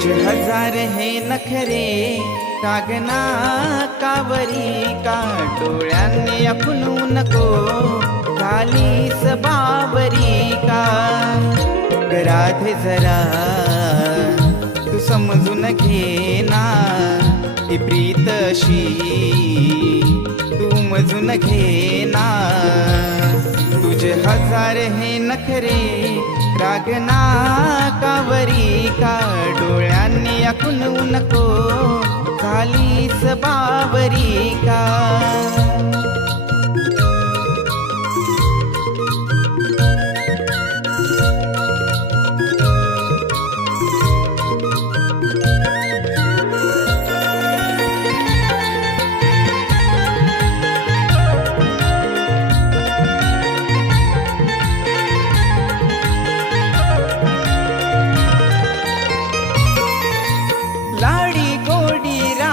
तुझे हजार हे नखरे कागना कावरी का डोळ्यांनी आपणू नको खालीस बावरी का. राधे जरा तू समजून घे ना प्रीत अशी. तू मजून घे ना तुझे हजार हे नखरे रागना कावरी का डोळ्यांनी आखून नको खालीस का?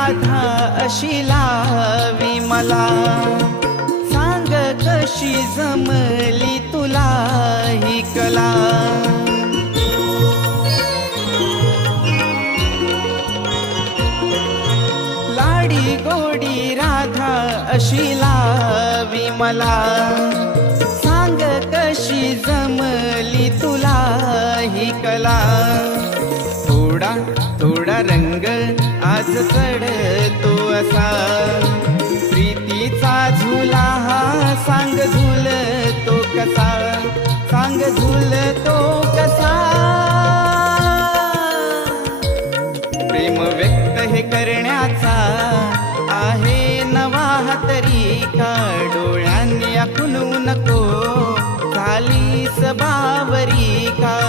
राधा अशी लावी मला. सांग कशी जमली तुला ही कला. लाडी गोडी राधा अशी लावी मला. सांग कशी जमली तुझा रंग आज चढतो असा. प्रीतीचा झुला हा सांग झुल तो कसा. सांग झुल तो कसा. प्रेम व्यक्त हे करण्याचा आहे नवा तरीका. डोळ्यांनी आखणू नको झाली सबावरी का.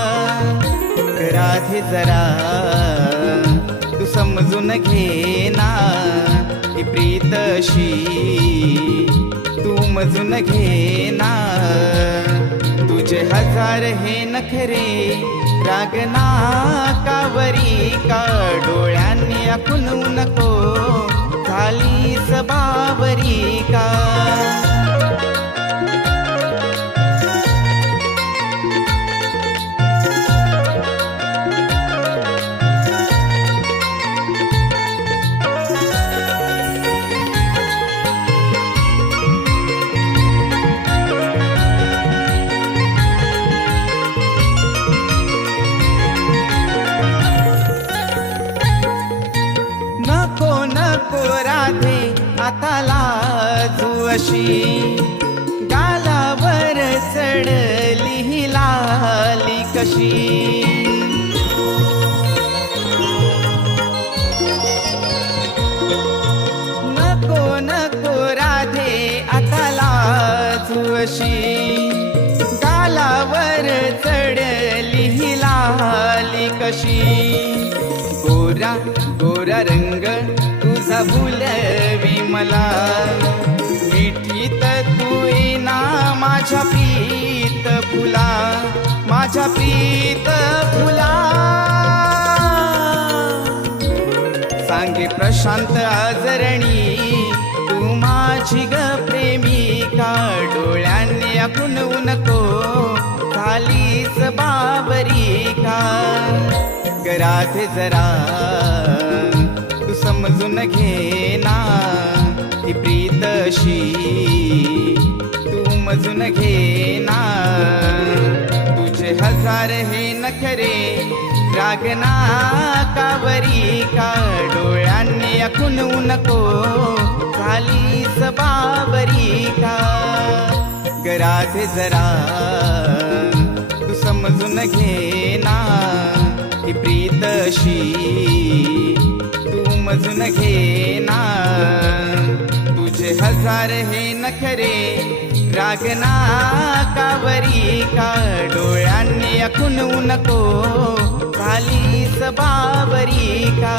राधे जरा समजून घेना ही प्रीतशी. तू मजून घेना तुझे हजार हे नखरे रागना कावरी का डोळ्यांनी आखून नको. झाली बावरी का? गालावर सडली लाली कशी? नको नको राधे आता लाजू अशी. गालावर चढली लाली कशी? गोरा गोरा रंग तुझा भुलवी मला. माझ्या प्रीत फुला माझ्या प्रीत फुला. सांगे प्रशांत आजरणी तू माझी ग प्रेमिका डोळ्यांनी आपण नको खालीच बाबरी का? गराथे जरा तू समजून घे ना ही प्रीत अशी घे ना तुझे हज़ार हे नखरे, रागना कावरी का डोळ्यांनी आखून नको खाली बावरी का। गराधे जरा, तू समजून घे ना ही प्रीत अशी। तू मजून घे ना तुझे हज़ार हे नखरे रागना कावरी का डोळ्यांनी आखून नको खाली सबावरी का?